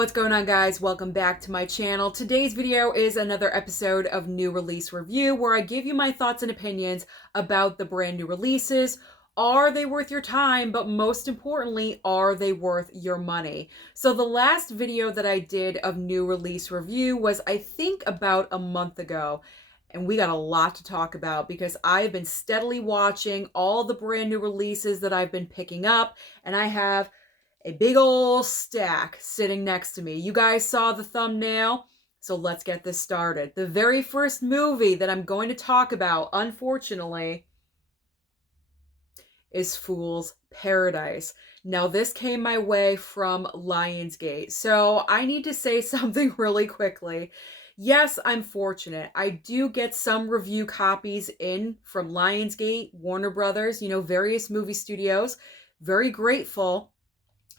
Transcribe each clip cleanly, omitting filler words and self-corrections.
What's going on, guys? Welcome back to my channel. Today's video is another episode of New Release Review where I give you my thoughts and opinions about the brand new releases. Are they worth your time? But most importantly, are they worth your money? So the last video that I did of New Release Review was, I think, about a month ago. And we got a lot to talk about because I've been steadily watching all the brand new releases that I've been picking up, and I have a big old stack sitting next to me. You guys saw the thumbnail, so let's get this started. The very first movie that I'm going to talk about, unfortunately, is Fool's Paradise. Now, this came my way from Lionsgate, so I need to say something really quickly. Yes, I'm fortunate. I do get some review copies in from Lionsgate, Warner Brothers, various movie studios. Very grateful.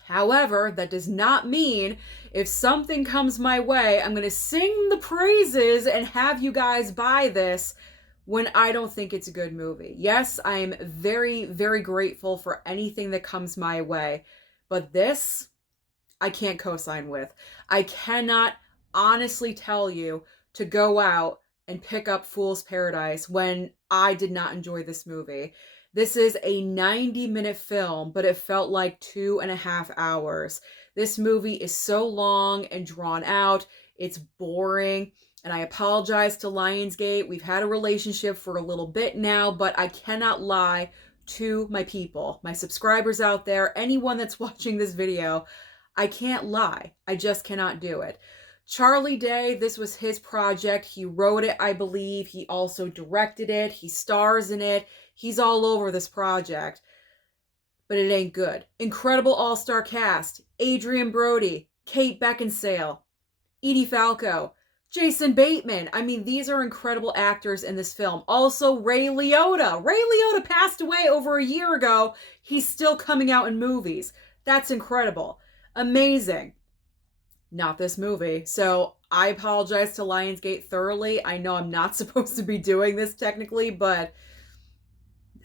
However, that does not mean if something comes my way, I'm going to sing the praises and have you guys buy this when I don't think it's a good movie. Yes, I am very, very grateful for anything that comes my way. But this, I can't co-sign with. I cannot honestly tell you to go out and pick up Fool's Paradise when I did not enjoy this movie. This is a 90-minute film, but it felt like 2.5 hours. This movie is so long and drawn out. It's boring. And I apologize to Lionsgate. We've had a relationship for a little bit now, but I cannot lie to my people, my subscribers out there, anyone that's watching this video. I can't lie. I just cannot do it. Charlie Day, this was his project. He wrote it, I believe. He also directed it. He stars in it. He's all over this project. But it ain't good. Incredible all-star cast. Adrian Brody, Kate Beckinsale, Edie Falco, Jason Bateman. I mean, these are incredible actors in this film. Also, Ray Liotta. Ray Liotta passed away over a year ago. He's still coming out in movies. That's incredible. Amazing. Not this movie. So I apologize to Lionsgate thoroughly. I know I'm not supposed to be doing this technically, but no,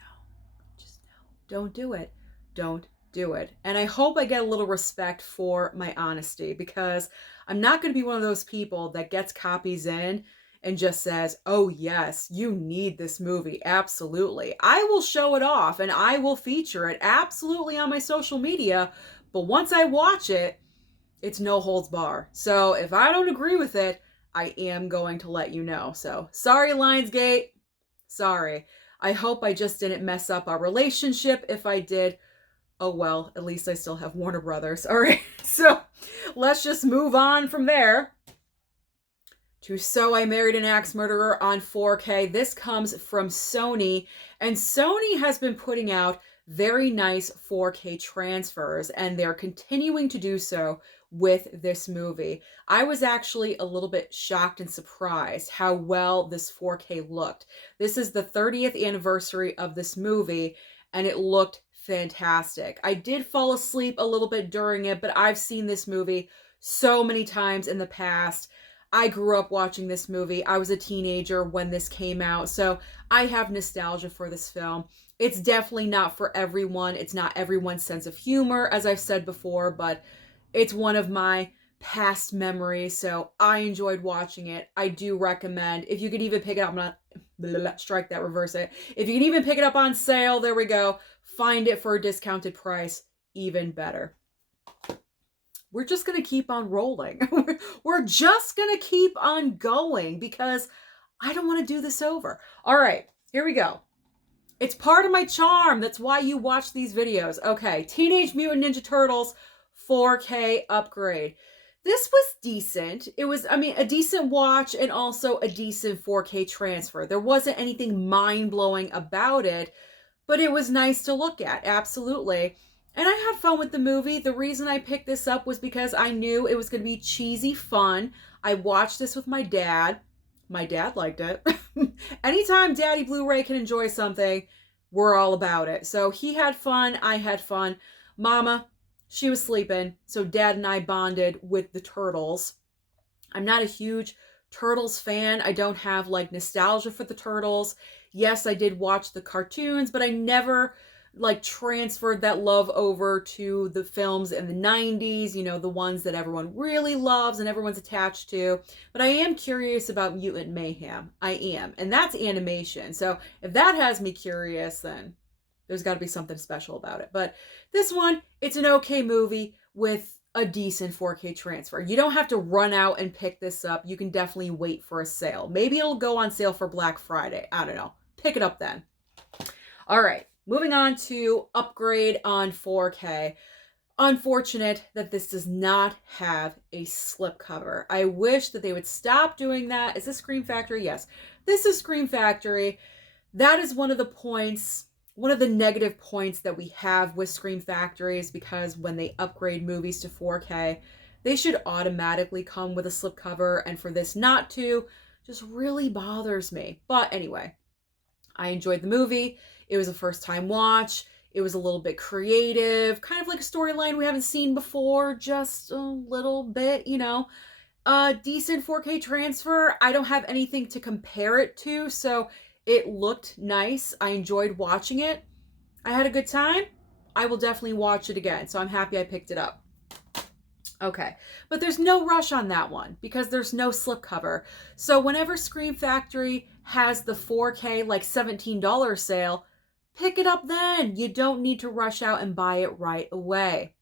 just no. Don't do it. Don't do it. And I hope I get a little respect for my honesty, because I'm not going to be one of those people that gets copies in and just says, oh yes, you need this movie. Absolutely. I will show it off and I will feature it absolutely on my social media. But once I watch it, it's no holds bar. So if I don't agree with it, I am going to let you know. So sorry, Lionsgate. Sorry. I hope I just didn't mess up our relationship. If I did, oh well, at least I still have Warner Brothers. All right. So let's just move on from there to So I Married an Axe Murderer on 4K. This comes from Sony, and Sony has been putting out very nice 4K transfers, and they're continuing to do so with this movie. I was actually a little bit shocked and surprised how well this 4K looked. This is the 30th anniversary of this movie, and it looked fantastic. I did fall asleep a little bit during it, but I've seen this movie so many times in the past. I grew up watching this movie. I was a teenager when this came out, so I have nostalgia for this film. It's definitely not for everyone. It's not everyone's sense of humor, as I've said before, but it's one of my past memories, so I enjoyed watching it. I do recommend, if you could even pick it up, I'm not, strike that, reverse it. If you can even pick it up on sale, there we go. Find it for a discounted price, even better. We're just going to keep on rolling. We're just going to keep on going because I don't want to do this over. All right, here we go. It's part of my charm. That's why you watch these videos. Okay, Teenage Mutant Ninja Turtles 4K upgrade. This was decent. It was, a decent watch and also a decent 4K transfer. There wasn't anything mind-blowing about it, but it was nice to look at, absolutely. And I had fun with the movie. The reason I picked this up was because I knew it was going to be cheesy fun. I watched this with my dad. My dad liked it. Anytime Daddy Blu-ray can enjoy something, we're all about it. So he had fun. I had fun. Mama, she was sleeping. So Dad and I bonded with the Turtles. I'm not a huge Turtles fan. I don't have nostalgia for the Turtles. Yes, I did watch the cartoons, but I never like transferred that love over to the films in the 90s, you know, the ones that everyone really loves and everyone's attached to. But I am curious about Mutant Mayhem. I am. And that's animation. So if that has me curious, then there's got to be something special about it. But this one, it's an okay movie with a decent 4K transfer. You don't have to run out and pick this up. You can definitely wait for a sale. Maybe it'll go on sale for Black Friday. I don't know. Pick it up then. All right, moving on to upgrade on 4K. Unfortunate that this does not have a slipcover. I wish that they would stop doing that. Is this Scream Factory? Yes, this is Scream Factory. That is one of the points, one of the negative points that we have with Scream Factory is because when they upgrade movies to 4K, they should automatically come with a slipcover, and for this not to, just really bothers me. But anyway, I enjoyed the movie. It was a first time watch. It was a little bit creative, kind of like a storyline we haven't seen before, just a little bit, you know. Decent 4K transfer. I don't have anything to compare it to, so it looked nice. I enjoyed watching it. I had a good time. I will definitely watch it again, so I'm happy I picked it up. Okay, but there's no rush on that one because there's no slipcover. So whenever Scream Factory has the 4K like $17 sale, pick it up then. You don't need to rush out and buy it right away.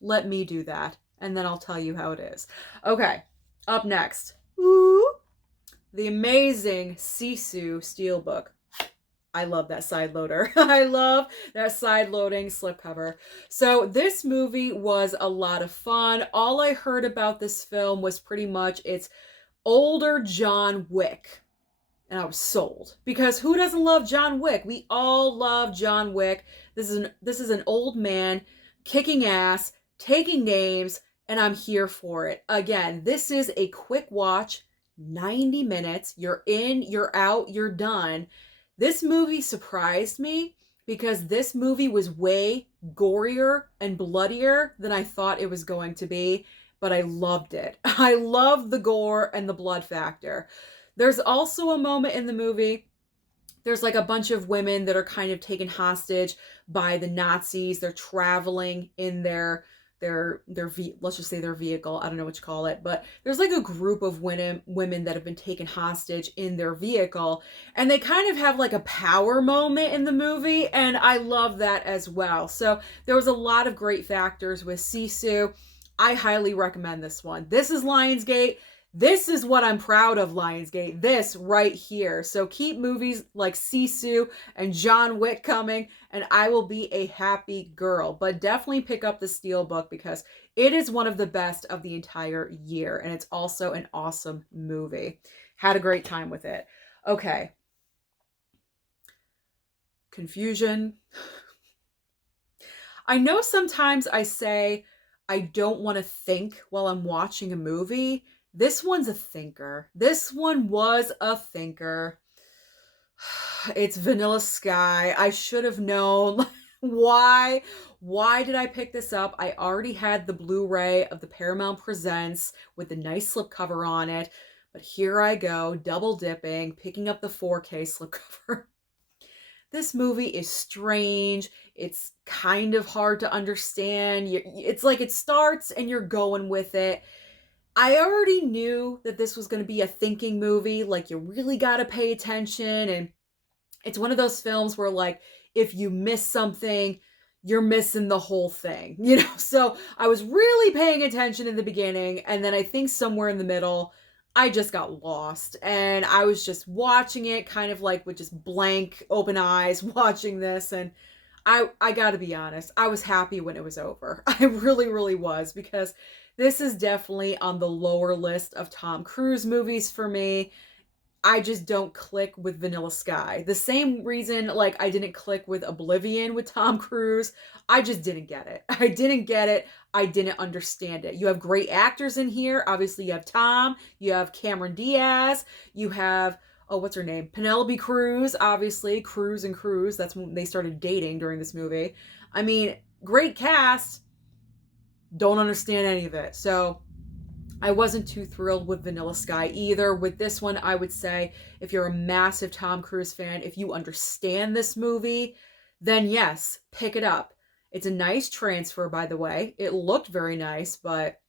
Let me do that, and then I'll tell you how it is. Okay, up next. Ooh, the amazing Sisu Steelbook. I love that side loader. I love that side loading slipcover. So this movie was a lot of fun. All I heard about this film was pretty much it's older John Wick. And I was sold. Because who doesn't love John Wick? We all love John Wick. This is an old man kicking ass, taking names, and I'm here for it. Again, this is a quick watch, 90 minutes. You're in, you're out, you're done. This movie surprised me because this movie was way gorier and bloodier than I thought it was going to be, but I loved it. I love the gore and the blood factor. There's also a moment in the movie, there's like a bunch of women that are kind of taken hostage by the Nazis. They're traveling in their let's just say their vehicle. I don't know what you call it, but there's like a group of women that have been taken hostage in their vehicle, and they kind of have like a power moment in the movie, and I love that as well. So there was a lot of great factors with Sisu. I highly recommend this one. This is Lionsgate. This is what I'm proud of, Lionsgate. This right here. So keep movies like Sisu and John Wick coming, and I will be a happy girl. But definitely pick up the Steelbook because it is one of the best of the entire year, and it's also an awesome movie. Had a great time with it. Okay. Confusion. I know sometimes I say I don't want to think while I'm watching a movie. This one's a thinker. This one was a thinker. It's Vanilla Sky. I should have known. Why did I pick this up? I already had the Blu-ray of the Paramount Presents with the nice slipcover on it. But here I go, double dipping, picking up the 4K slipcover. This movie is strange. It's kind of hard to understand. It's like it starts and you're going with it. I already knew that this was going to be a thinking movie, like you really got to pay attention, and it's one of those films where like if you miss something, you're missing the whole thing, you know? So I was really paying attention in the beginning, and then I think somewhere in the middle, I just got lost, and I was just watching it kind of like with just blank open eyes watching this, and I got to be honest, I was happy when it was over. I really, really was, because this is definitely on the lower list of Tom Cruise movies for me. I just don't click with Vanilla Sky. The same reason, like, I didn't click with Oblivion with Tom Cruise. I just didn't get it. I didn't get it. I didn't understand it. You have great actors in here. Obviously, you have Tom. You have Cameron Diaz. You have, oh, what's her name? Penelope Cruz, obviously. Cruz and Cruz. That's when they started dating during this movie. I mean, great cast. Don't understand any of it. So I wasn't too thrilled with Vanilla Sky either. With this one, I would say if you're a massive Tom Cruise fan, if you understand this movie, then yes, pick it up. It's a nice transfer, by the way. It looked very nice, but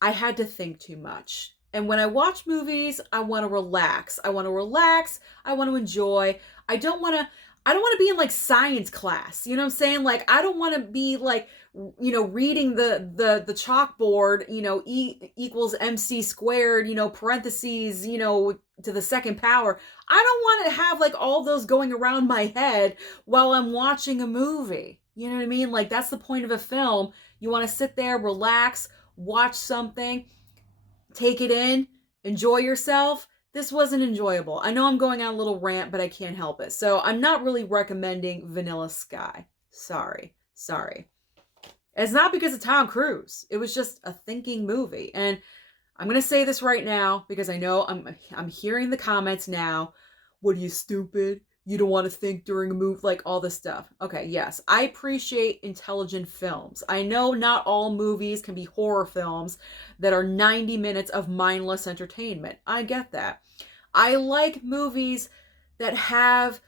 I had to think too much. And when I watch movies, I want to relax. I want to relax. I want to enjoy. I don't want to be in like science class. You know what I'm saying? Like I don't want to be like reading the chalkboard, equals MC squared, parentheses, to the second power. I don't want to have like all those going around my head while I'm watching a movie. You know what I mean? Like that's the point of a film. You want to sit there, relax, watch something, take it in, enjoy yourself. This wasn't enjoyable. I know I'm going on a little rant, but I can't help it. So I'm not really recommending Vanilla Sky. Sorry. It's not because of Tom Cruise. It was just a thinking movie. And I'm going to say this right now because I know I'm hearing the comments now. What are you, stupid? You don't want to think during a movie, like all this stuff. Okay, yes, I appreciate intelligent films. I know not all movies can be horror films that are 90 minutes of mindless entertainment. I get that. I like movies that have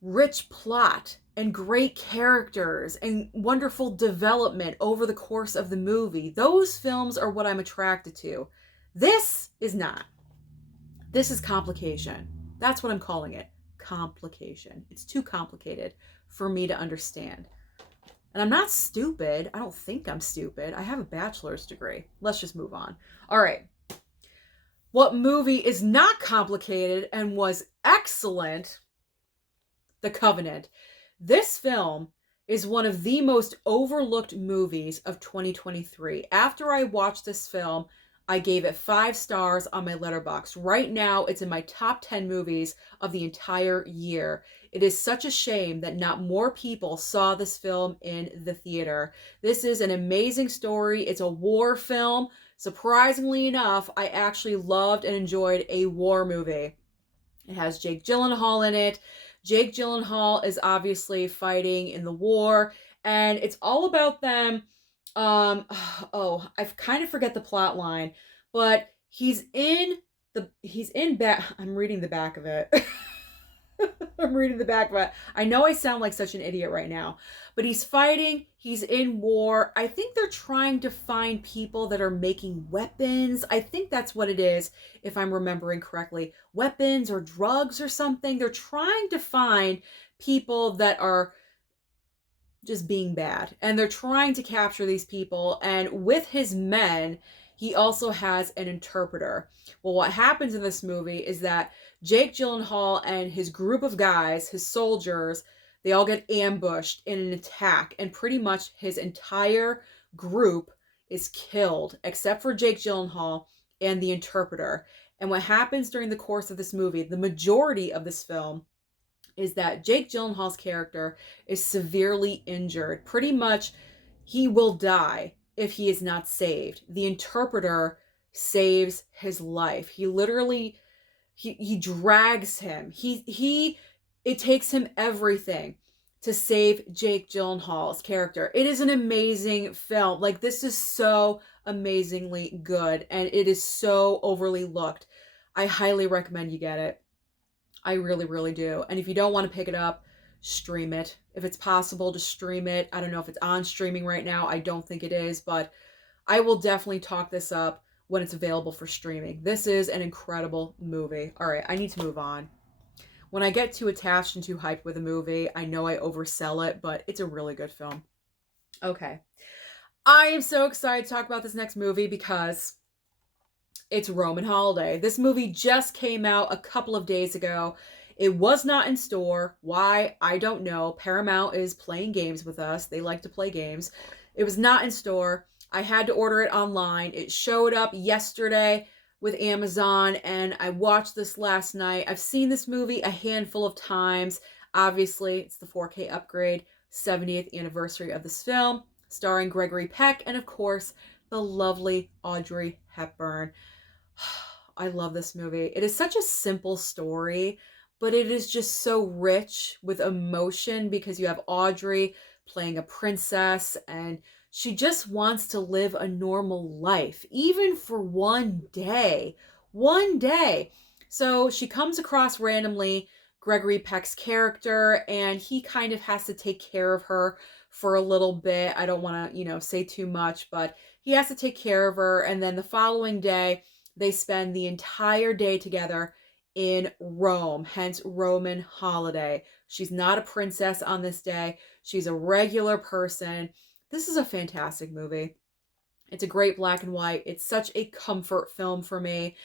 rich plot and great characters and wonderful development over the course of the movie. Those films are what I'm attracted to. This is not. This is complication. That's what I'm calling it. Complication. It's too complicated for me to understand. And I'm not stupid. I don't think I'm stupid. I have a bachelor's degree. Let's just move on. All right. What movie is not complicated and was excellent? The Covenant. This film is one of the most overlooked movies of 2023. After I watched this film, I gave it 5 stars on my Letterboxd. Right now, it's in my top 10 movies of the entire year. It is such a shame that not more people saw this film in the theater. This is an amazing story. It's a war film. Surprisingly enough, I actually loved and enjoyed a war movie. It has Jake Gyllenhaal in it. Jake Gyllenhaal is obviously fighting in the war, and it's all about them. I kind of forget the plot line, but he's in back. I'm reading the back of it. I'm reading the back of it. I know I sound like such an idiot right now, but he's fighting. He's in war. I think they're trying to find people that are making weapons. I think that's what it is, if I'm remembering correctly. Weapons or drugs or something. They're trying to find people that are just being bad. And they're trying to capture these people. And with his men, he also has an interpreter. Well, what happens in this movie is that Jake Gyllenhaal and his group of guys, his soldiers, they all get ambushed in an attack. And pretty much his entire group is killed, except for Jake Gyllenhaal and the interpreter. And what happens during the course of this movie, the majority of this film, is that Jake Gyllenhaal's character is severely injured. Pretty much, he will die if he is not saved. The interpreter saves his life. He literally, he drags him. It takes him everything to save Jake Gyllenhaal's character. It is an amazing film. Like, this is so amazingly good, and it is so overly looked. I highly recommend you get it. I really, really do. And if you don't want to pick it up, stream it. If it's possible to stream it. I don't know if it's on streaming right now. I don't think it is, but I will definitely talk this up when it's available for streaming. This is an incredible movie. All right, I need to move on. When I get too attached and too hyped with a movie, I know I oversell it, but it's a really good film. Okay. I am so excited to talk about this next movie because it's Roman Holiday. This movie just came out a couple of days ago. It was not in store. Why? I don't know. Paramount is playing games with us. They like to play games. It was not in store. I had to order it online. It showed up yesterday with Amazon, and I watched this last night. I've seen this movie a handful of times. Obviously, it's the 4K upgrade, 70th anniversary of this film, starring Gregory Peck, and of course, the lovely Audrey Hepburn. I love this movie. It is such a simple story, but it is just so rich with emotion because you have Audrey playing a princess, and she just wants to live a normal life, even for one day. One day. So she comes across randomly Gregory Peck's character, and he kind of has to take care of her for a little bit. I don't want to, say too much, but he has to take care of her. And then the following day, they spend the entire day together in Rome, hence Roman holiday. She's not a princess on this day. She's a regular person. This is a fantastic movie. It's a great black and white. It's such a comfort film for me.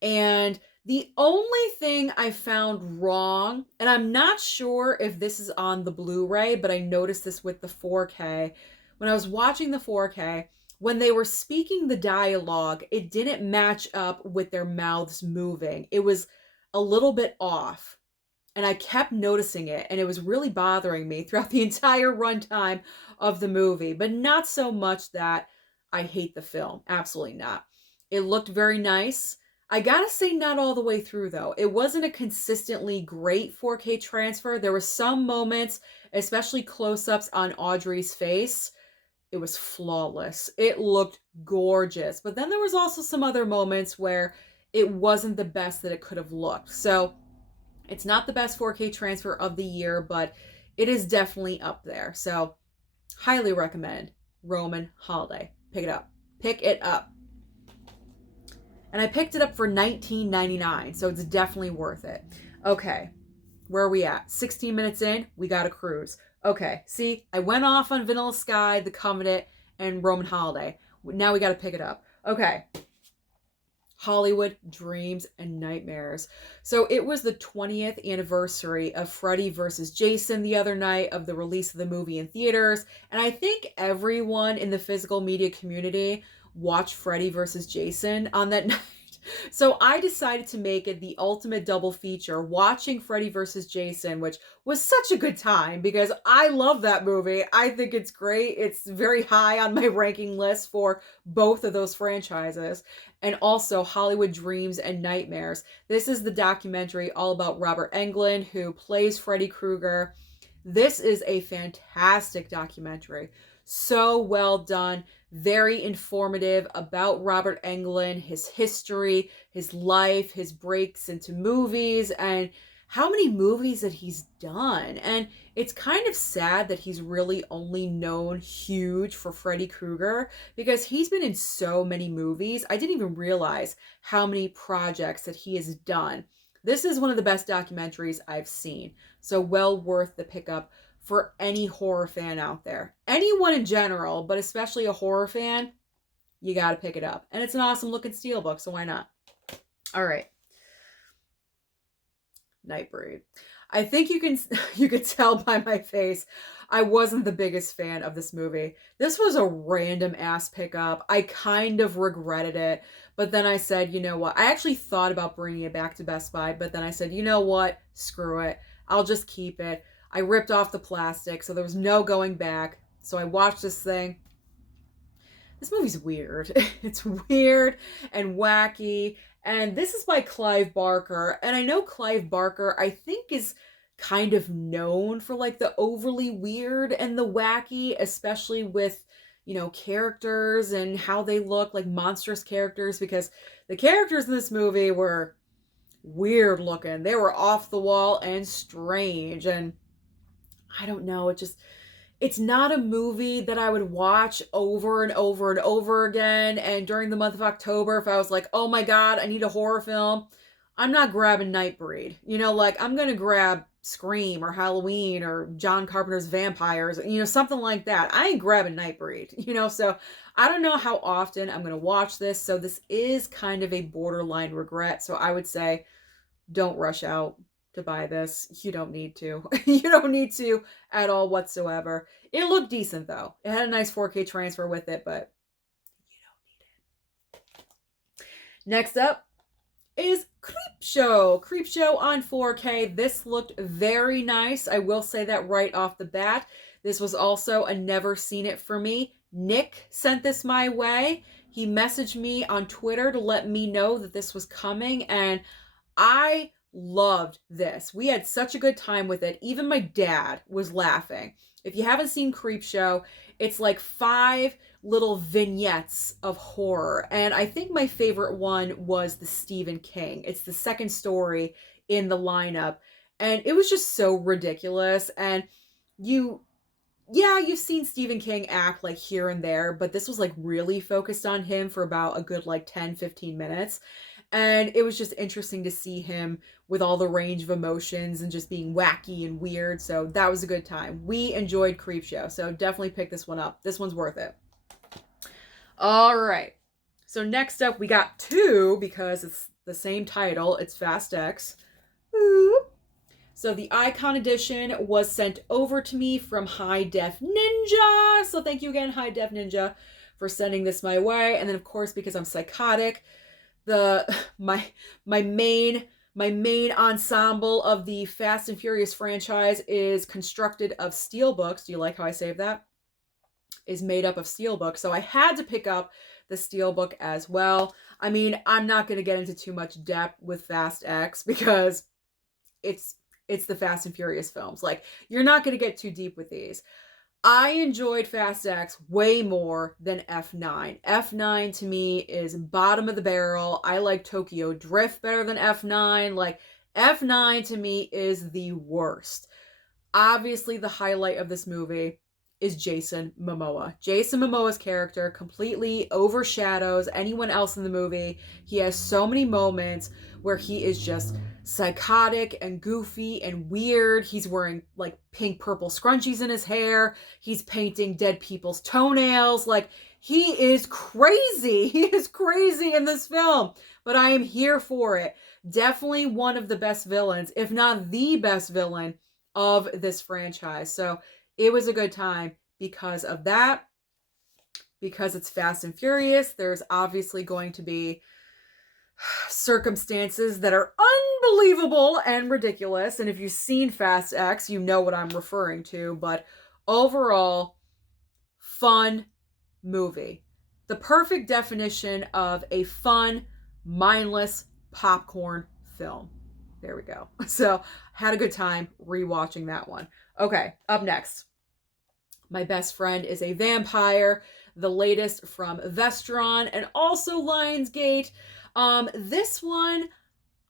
And the only thing I found wrong, and I'm not sure if this is on the Blu-ray, but I noticed this with the 4K. When I was watching the 4K, when they were speaking the dialogue, it didn't match up with their mouths moving. It was a little bit off. And I kept noticing it, and it was really bothering me throughout the entire runtime of the movie. But not so much that I hate the film. Absolutely not. It looked very nice. I gotta say, not all the way through, though. It wasn't a consistently great 4K transfer. There were some moments, especially close-ups on Audrey's face. It was flawless. It looked gorgeous. But then there was also some other moments where it wasn't the best that it could have looked. So it's not the best 4K transfer of the year, but it is definitely up there. So highly recommend Roman Holiday. Pick it up. Pick it up. And I picked it up for $19.99, so it's definitely worth it. Okay, where are we at? 16 minutes in, we got a cruise. Okay, see, I went off on Vanilla Sky, The Covenant, and Roman Holiday. Now we got to pick it up. Okay, Hollywood Dreams and Nightmares. So it was the 20th anniversary of Freddy versus Jason the other night of the release of the movie in theaters, and I think everyone in the physical media community watch Freddy versus Jason on that night. So I decided to make it the ultimate double feature, watching Freddy versus Jason, which was such a good time because I love that movie. I think it's great. It's very high on my ranking list for both of those franchises. And also Hollywood Dreams and Nightmares. This is the documentary all about Robert Englund, who plays Freddy Krueger. This is a fantastic documentary. So well done. Very informative about Robert Englund, his history, his life, his breaks into movies, and how many movies that he's done. And it's kind of sad that he's really only known huge for Freddy Krueger because he's been in so many movies. I didn't even realize how many projects that he has done. This is one of the best documentaries I've seen. So well worth the pickup for any horror fan out there. Anyone in general, but especially a horror fan, you got to pick it up. And it's an awesome looking steelbook, so why not? All right. Nightbreed. I think you could tell by my face, I wasn't the biggest fan of this movie. This was a random ass pickup. I kind of regretted it, but then I said, you know what? I actually thought about bringing it back to Best Buy, but then I said, you know what? Screw it. I'll just keep it. I ripped off the plastic, so there was no going back. So I watched this thing. This movie's weird. It's weird and wacky. And this is by Clive Barker. And I know Clive Barker, I think, is kind of known for like the overly weird and the wacky, especially with, characters and how they look, like monstrous characters, because the characters in this movie were weird looking. They were off the wall and strange. And I don't know, it's not a movie that I would watch over and over and over again. And during the month of October, if I was like, oh my God, I need a horror film, I'm not grabbing Nightbreed. I'm going to grab Scream or Halloween or John Carpenter's Vampires, something like that. I ain't grabbing Nightbreed, so I don't know how often I'm going to watch this. So this is kind of a borderline regret. So I would say, don't rush out to buy this. You don't need to. You don't need to at all whatsoever. It looked decent though. It had a nice 4K transfer with it, but you don't need it. Next up is Creepshow. Creepshow on 4K. This looked very nice. I will say that right off the bat. This was also a never seen it for me. Nick sent this my way. He messaged me on Twitter to let me know that this was coming, and I loved this. We had such a good time with it. Even my dad was laughing. If you haven't seen Creepshow, it's like 5 little vignettes of horror. And I think my favorite one was the Stephen King. It's the second story in the lineup. And it was just so ridiculous. And you've seen Stephen King act like here and there, but this was like really focused on him for about a good like 10-15 minutes. And it was just interesting to see him with all the range of emotions and just being wacky and weird. So that was a good time. We enjoyed Creepshow. So definitely pick this one up. This one's worth it. All right. So next up, we got two because it's the same title. It's Fast X. Ooh. So the Icon Edition was sent over to me from High Def Ninja. So thank you again, High Def Ninja, for sending this my way. And then of course, because I'm psychotic, my main ensemble of the Fast and Furious franchise is constructed of Steelbooks. Do you like how I saved that? Is made up of Steelbooks. So I had to pick up the Steelbook as well. I mean, I'm not going to get into too much depth with Fast X because it's the Fast and Furious films. Like, you're not going to get too deep with these. I enjoyed Fast X way more than F9. F9 to me is bottom of the barrel. I like Tokyo Drift better than F9. Like, F9 to me is the worst. Obviously, the highlight of this movie is Jason Momoa. Jason Momoa's character completely overshadows anyone else in the movie. He has so many moments where he is just psychotic and goofy and weird. He's wearing like pink purple scrunchies in his hair. He's painting dead people's toenails. Like, he is crazy. He is crazy in this film, but I am here for it. Definitely one of the best villains, if not the best villain of this franchise. So it was a good time because of that. Because it's Fast and Furious, there's obviously going to be circumstances that are unbelievable and ridiculous. And if you've seen Fast X, you know what I'm referring to. But overall, fun movie. The perfect definition of a fun, mindless popcorn film. There we go. So, had a good time rewatching that one. Okay, up next. My Best Friend is a Vampire, the latest from Vestron and also Lionsgate. This one,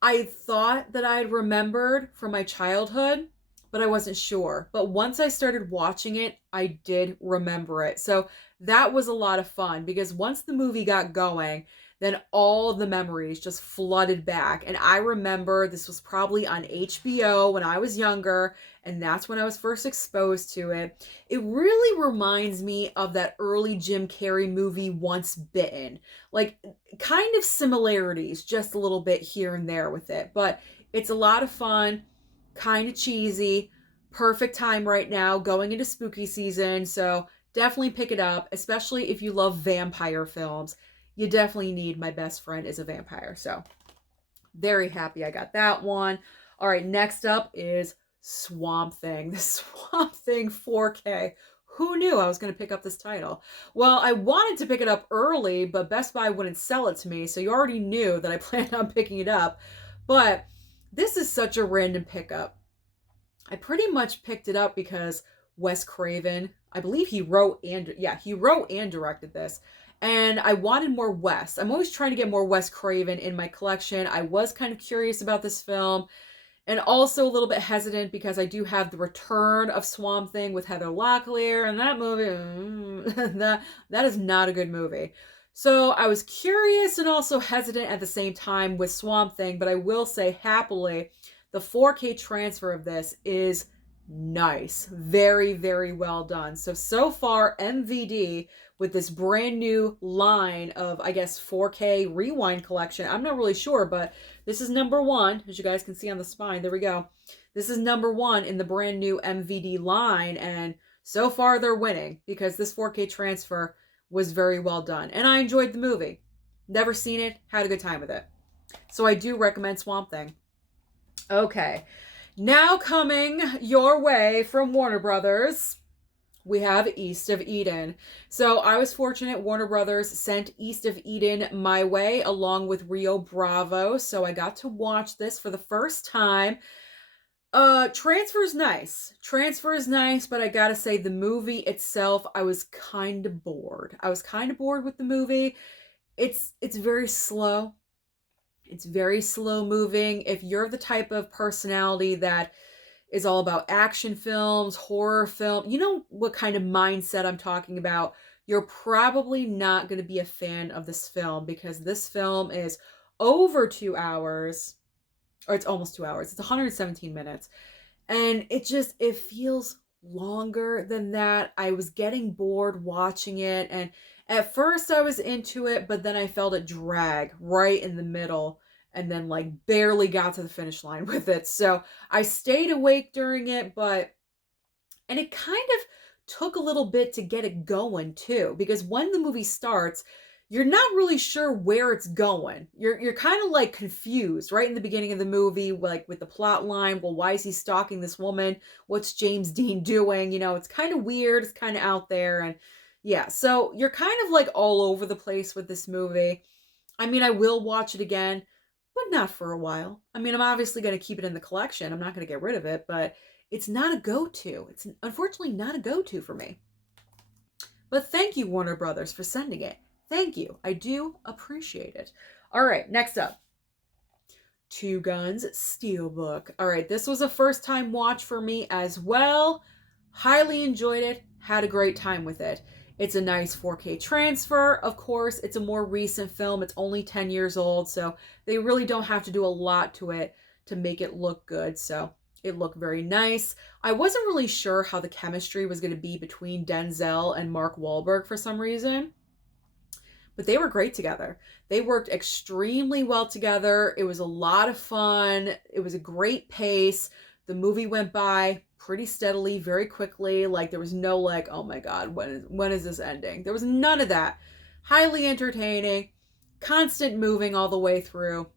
I thought that I'd remembered from my childhood, but I wasn't sure. But once I started watching it, I did remember it. So that was a lot of fun because once the movie got going, then all of the memories just flooded back. And I remember this was probably on HBO when I was younger, and that's when I was first exposed to it. It really reminds me of that early Jim Carrey movie, Once Bitten. Like, kind of similarities, just a little bit here and there with it. But it's a lot of fun, kind of cheesy, perfect time right now, going into spooky season. So definitely pick it up, especially if you love vampire films. You definitely need My Best Friend is a Vampire. So, very happy I got that one. All right, next up is Swamp Thing. The Swamp Thing 4K. Who knew I was going to pick up this title? Well, I wanted to pick it up early, but Best Buy wouldn't sell it to me, so you already knew that I planned on picking it up. But this is such a random pickup. I pretty much picked it up because Wes Craven, I believe he wrote and directed this. And I wanted more Wes. I'm always trying to get more Wes Craven in my collection. I was kind of curious about this film and also a little bit hesitant because I do have The Return of Swamp Thing with Heather Locklear, and that movie, that is not a good movie. So I was curious and also hesitant at the same time with Swamp Thing, but I will say happily, the 4K transfer of this is nice. Very, very well done. So far, MVD with this brand new line of, I guess, 4K rewind collection. I'm not really sure, but this is number one, as you guys can see on the spine. There we go. This is number one in the brand new MVD line, and so far they're winning because this 4K transfer was very well done. And I enjoyed the movie. Never seen it, had a good time with it. So I do recommend Swamp Thing. Okay. Now coming your way from Warner Brothers, we have East of Eden. So I was fortunate Warner Brothers sent East of Eden my way along with Rio Bravo. So I got to watch this for the first time. Transfer is nice. Transfer is nice, but I gotta say the movie itself, I was kind of bored. I was kind of bored with the movie. It's very slow. It's very slow moving. If you're the type of personality that is all about action films, horror film, you know what kind of mindset I'm talking about, you're probably not going to be a fan of this film, because this film is over 2 hours, or it's almost 2 hours. It's 117 minutes. And it feels longer than that. I was getting bored watching it, and at first I was into it, but then I felt it drag right in the middle, and then like barely got to the finish line with it. So I stayed awake during it, and it kind of took a little bit to get it going too, because when the movie starts, you're not really sure where it's going. You're kind of like confused right in the beginning of the movie, like with the plot line. Well, why is he stalking this woman? What's James Dean doing? You know, it's kind of weird. It's kind of out there, and yeah, so you're kind of like all over the place with this movie. I mean, I will watch it again, but not for a while. I mean, I'm obviously going to keep it in the collection. I'm not going to get rid of it, but it's not a go-to. It's unfortunately not a go-to for me. But thank you, Warner Brothers, for sending it. Thank you. I do appreciate it. All right, next up. Two Guns Steelbook. All right, this was a first-time watch for me as well. Highly enjoyed it. Had a great time with it. It's a nice 4K transfer. Of course, it's a more recent film. It's only 10 years old, so they really don't have to do a lot to it to make it look good. So it looked very nice. I wasn't really sure how the chemistry was going to be between Denzel and Mark Wahlberg for some reason, but they were great together. They worked extremely well together. It was a lot of fun. It was a great pace. The movie went by pretty steadily, very quickly. Like there was no like, oh my God, when is this ending? There was none of that. Highly entertaining, constant moving all the way through.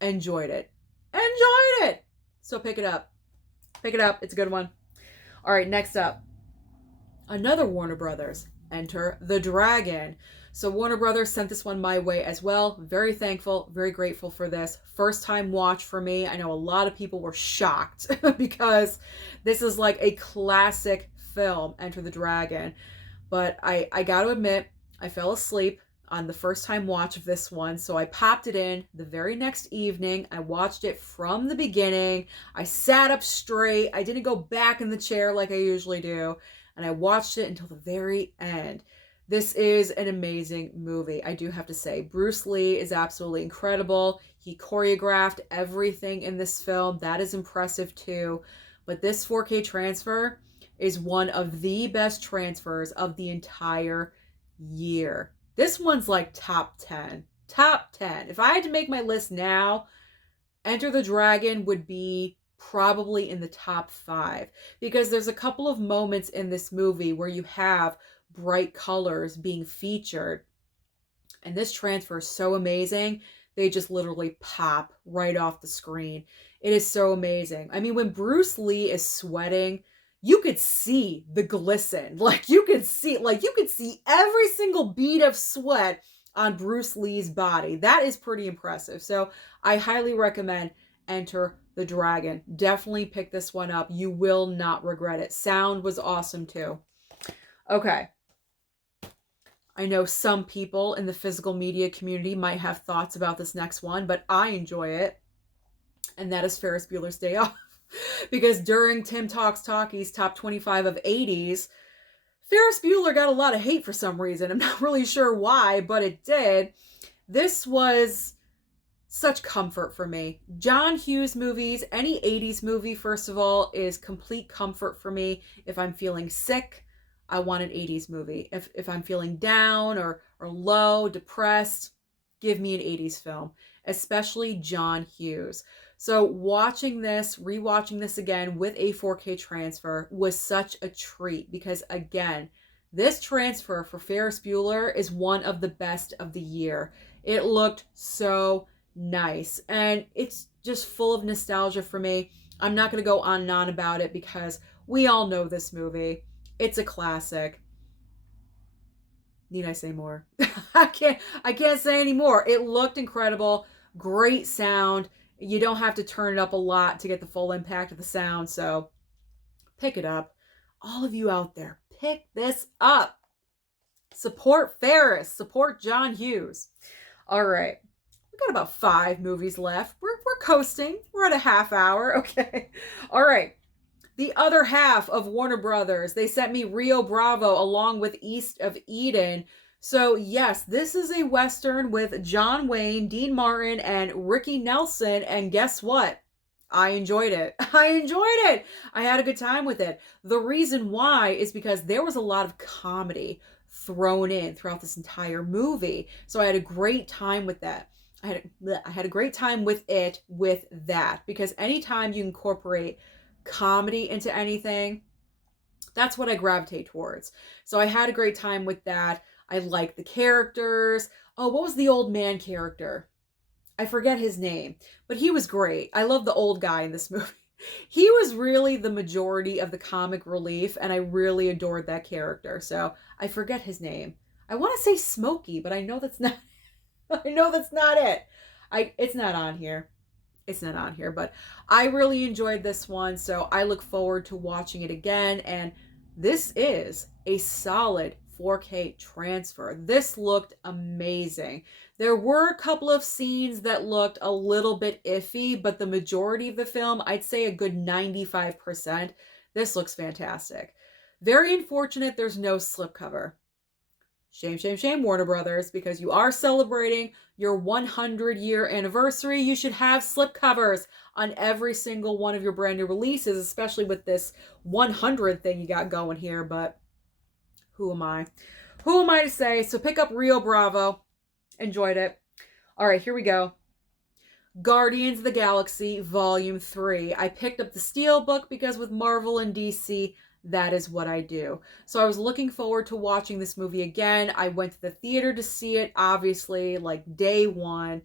Enjoyed it. Enjoyed it. So pick it up. Pick it up. It's a good one. All right, next up. Another Warner Brothers. Enter the Dragon. So Warner Brothers sent this one my way as well. Very thankful, very grateful for this. First time watch for me. I know a lot of people were shocked because this is like a classic film, Enter the Dragon. But I got to admit, I fell asleep on the first time watch of this one. So I popped it in the very next evening. I watched it from the beginning. I sat up straight. I didn't go back in the chair like I usually do. And I watched it until the very end. This is an amazing movie, I do have to say. Bruce Lee is absolutely incredible. He choreographed everything in this film. That is impressive too. But this 4K transfer is one of the best transfers of the entire year. This one's like top 10. Top 10. If I had to make my list now, Enter the Dragon would be probably in the top 5, because there's a couple of moments in this movie where you have bright colors being featured, and this transfer is so amazing. They just literally pop right off the screen. It is so amazing. I mean, when Bruce Lee is sweating, you could see the glisten. You could see every single bead of sweat on Bruce Lee's body. That is pretty impressive. So I highly recommend Enter the Dragon. Definitely pick this one up. You will not regret it. Sound was awesome too. Okay. I know some people in the physical media community might have thoughts about this next one, but I enjoy it. And that is Ferris Bueller's Day Off. Because during Tim Talks Talkies Top 25 of 80s, Ferris Bueller got a lot of hate for some reason. I'm not really sure why, but it did. This was such comfort for me. John Hughes movies, any 80s movie, first of all, is complete comfort for me. If I'm feeling sick, I want an 80s movie. If I'm feeling down or low, depressed, give me an 80s film, especially John Hughes. So watching this, rewatching this again with a 4K transfer was such a treat, because again, this transfer for Ferris Bueller is one of the best of the year. It looked so nice, and it's just full of nostalgia for me. I'm not going to go on and on about it because we all know this movie. It's a classic. Need I say more? I can't say any more. It looked incredible. Great sound. You don't have to turn it up a lot to get the full impact of the sound, so pick it up. All of you out there, pick this up. Support Ferris. Support John Hughes. All right. We got about 5 movies left. We're coasting. We're at a half hour. Okay. All right. The other half of Warner Brothers, they sent me Rio Bravo along with East of Eden. So, yes, this is a Western with John Wayne, Dean Martin, and Ricky Nelson. And guess what? I enjoyed it. I enjoyed it. I had a good time with it. The reason why is because there was a lot of comedy thrown in throughout this entire movie. So I had a great time with that. I had a great time with it with that, because anytime you incorporate comedy into anything, that's what I gravitate towards. So I had a great time with that. I liked the characters. Oh, what was the old man character? I forget his name, but he was great. I love the old guy in this movie. He was really the majority of the comic relief, and I really adored that character. So I forget his name. I want to say Smokey, but I know that's not. I know that's not it. It's not on here. It's not on here, but I really enjoyed this one, so I look forward to watching it again. And this is a solid 4K transfer. This looked amazing. There were a couple of scenes that looked a little bit iffy, but the majority of the film, I'd say a good 95%, this looks fantastic. Very unfortunate there's no slipcover. Shame, shame, shame, Warner Brothers, because you are celebrating your 100-year anniversary. You should have slipcovers on every single one of your brand new releases, especially with this 100 thing you got going here. But who am I? Who am I to say? So pick up Rio Bravo. Enjoyed it. All right, here we go. Guardians of the Galaxy Volume 3. I picked up the Steelbook because with Marvel and DC, that is what I do. So I was looking forward to watching this movie again. I went to the theater to see it, obviously, like day one.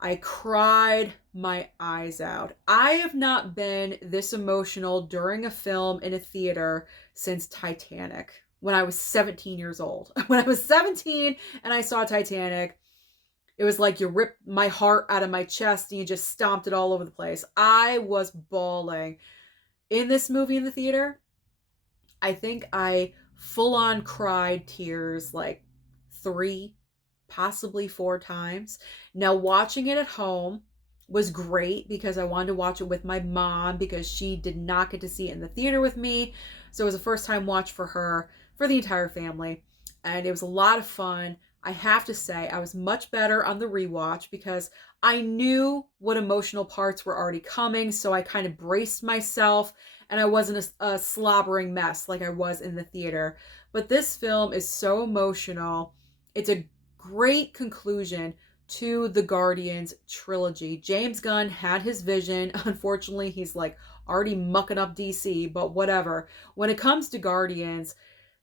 I cried my eyes out. I have not been this emotional during a film in a theater since Titanic, when I was 17 years old. When I was 17 and I saw Titanic, it was like you ripped my heart out of my chest and you just stomped it all over the place. I was bawling. In this movie in the theater, I think I full on cried tears like 3, possibly 4 times. Now, watching it at home was great because I wanted to watch it with my mom because she did not get to see it in the theater with me. So it was a first time watch for her, for the entire family. And it was a lot of fun. I have to say, I was much better on the rewatch because I knew what emotional parts were already coming. So I kind of braced myself and I wasn't a slobbering mess like I was in the theater. But this film is so emotional. It's a great conclusion to the Guardians trilogy. James Gunn had his vision. Unfortunately, he's like already mucking up DC, but whatever. When it comes to Guardians,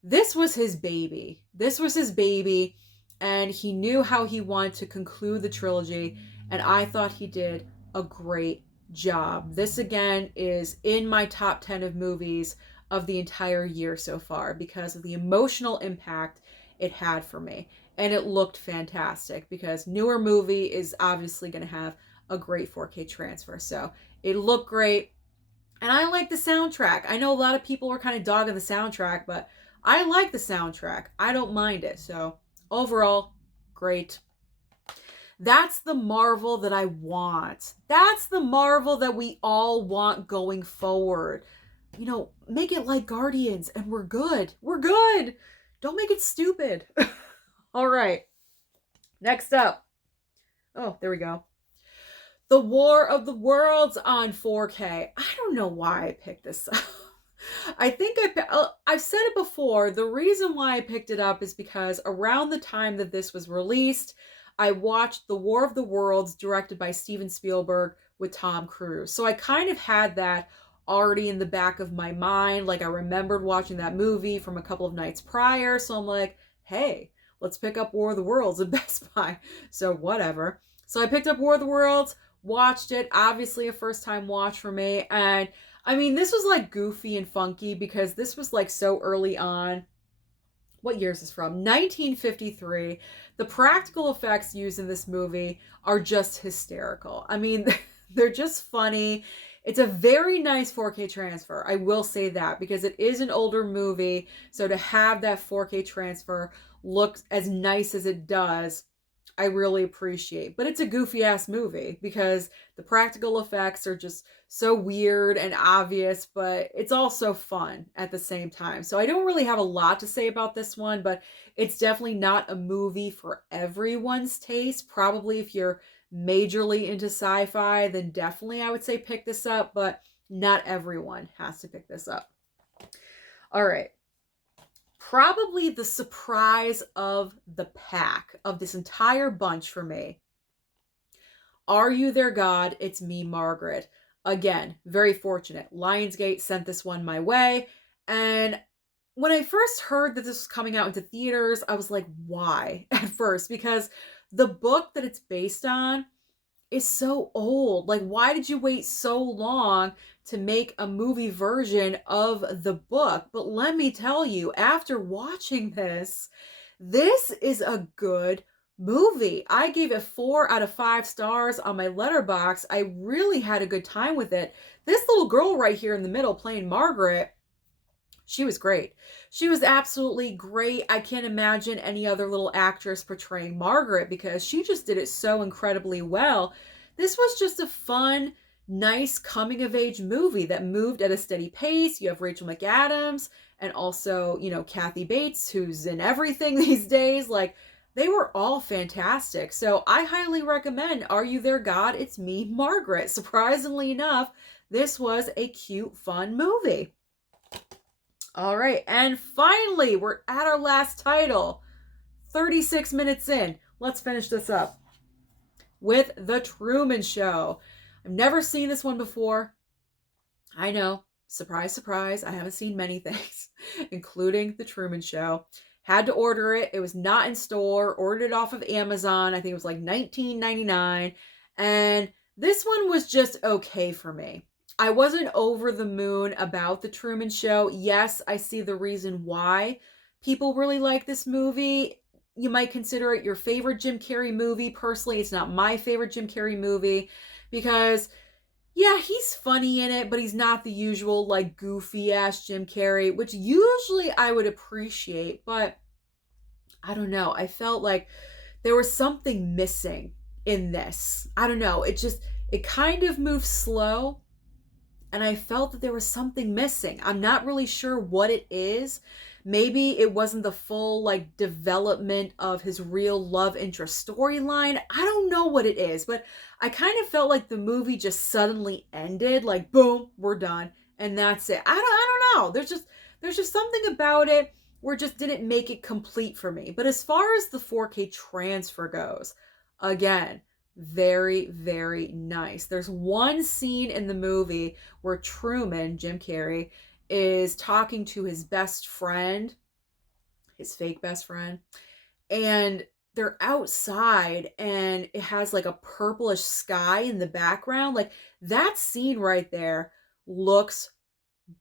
this was his baby. This was his baby, and he knew how he wanted to conclude the trilogy, and I thought he did a great job. This again is in my top 10 of movies of the entire year so far because of the emotional impact it had for me. And it looked fantastic because newer movie is obviously going to have a great 4K transfer. So it looked great. And I like the soundtrack. I know a lot of people were kind of dogging the soundtrack, but I like the soundtrack. I don't mind it. So overall, great. That's the Marvel that I want. That's the Marvel that we all want going forward. You know, make it like Guardians and we're good. We're good. Don't make it stupid. All right. Next up. Oh, there we go. The War of the Worlds on 4K. I don't know why I picked this up. I think I've said it before. The reason why I picked it up is because around the time that this was released, I watched The War of the Worlds directed by Steven Spielberg with Tom Cruise. So I kind of had that already in the back of my mind. Like I remembered watching that movie from a couple of nights prior. So I'm like, hey, let's pick up War of the Worlds at Best Buy. So whatever. So I picked up War of the Worlds, watched it. Obviously a first time watch for me. And I mean, this was like goofy and funky because this was like so early on. What year is this from? 1953. The practical effects used in this movie are just hysterical. I mean, they're just funny. It's a very nice 4K transfer. I will say that because it is an older movie. So to have that 4K transfer look as nice as it does, I really appreciate. But it's a goofy ass movie because the practical effects are just so weird and obvious, but it's also fun at the same time. So I don't really have a lot to say about this one, but it's definitely not a movie for everyone's taste. Probably if you're majorly into sci-fi, then definitely I would say pick this up, but not everyone has to pick this up. All right. Probably the surprise of the pack of this entire bunch for me. Are You Their God? It's Me, Margaret. Again, very fortunate. Lionsgate sent this one my way. And when I first heard that this was coming out into theaters, I was like, why? At first, because the book that it's based on is so old. Like, why did you wait so long to make a movie version of the book? But let me tell you, after watching this, this is a good movie. I gave it 4 out of 5 stars on my Letterboxd. I really had a good time with it. This little girl right here in the middle playing Margaret, she was great. She was absolutely great. I can't imagine any other little actress portraying Margaret because she just did it so incredibly well. This was just a fun, nice coming of age movie that moved at a steady pace. You have Rachel McAdams and also, Kathy Bates, who's in everything these days. Like, they were all fantastic. So I highly recommend Are You Their God? It's Me, Margaret. Surprisingly enough, this was a cute, fun movie. All right, and finally, we're at our last title. 36 minutes in. Let's finish this up with The Truman Show. I've never seen this one before. I know, surprise, surprise, I haven't seen many things, including The Truman Show. Had to order it. It was not in store. Ordered it off of Amazon. I think it was like $19.99. And this one was just okay for me. I wasn't over the moon about The Truman Show. Yes, I see the reason why people really like this movie. You might consider it your favorite Jim Carrey movie. Personally, it's not my favorite Jim Carrey movie because, yeah, he's funny in it, but he's not the usual, like, goofy-ass Jim Carrey, which usually I would appreciate, but I don't know. I felt like there was something missing in this. I don't know. It kind of moved slow, and I felt that there was something missing. I'm not really sure what it is. Maybe it wasn't the full, like, development of his real love interest storyline. I don't know what it is, but I kind of felt like the movie just suddenly ended, like, boom, we're done, and that's it. I don't know. There's just something about it where it just didn't make it complete for me. But as far as the 4K transfer goes, again, very, very nice. There's one scene in the movie where Truman, Jim Carrey, is talking to his best friend, his fake best friend, and they're outside and it has like a purplish sky in the background. Like, that scene right there looks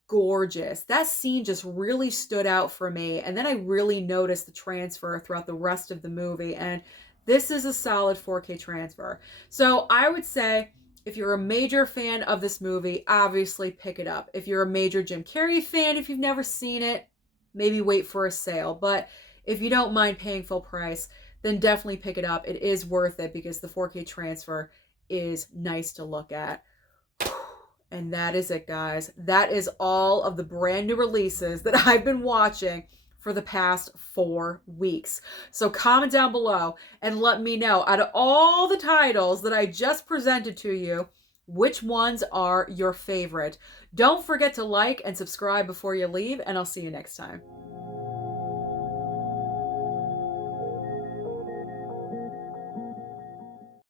gorgeous. That scene just really stood out for me. And then I really noticed the transfer throughout the rest of the movie. And this is a solid 4K transfer. So I would say if you're a major fan of this movie, obviously pick it up. If you're a major Jim Carrey fan, if you've never seen it, maybe wait for a sale. But if you don't mind paying full price, then definitely pick it up. It is worth it because the 4K transfer is nice to look at. And that is it, guys. That is all of the brand new releases that I've been watching for the past 4 weeks. So comment down below and let me know, out of all the titles that I just presented to you, which ones are your favorite. Don't forget to like and subscribe before you leave, and I'll see you next time.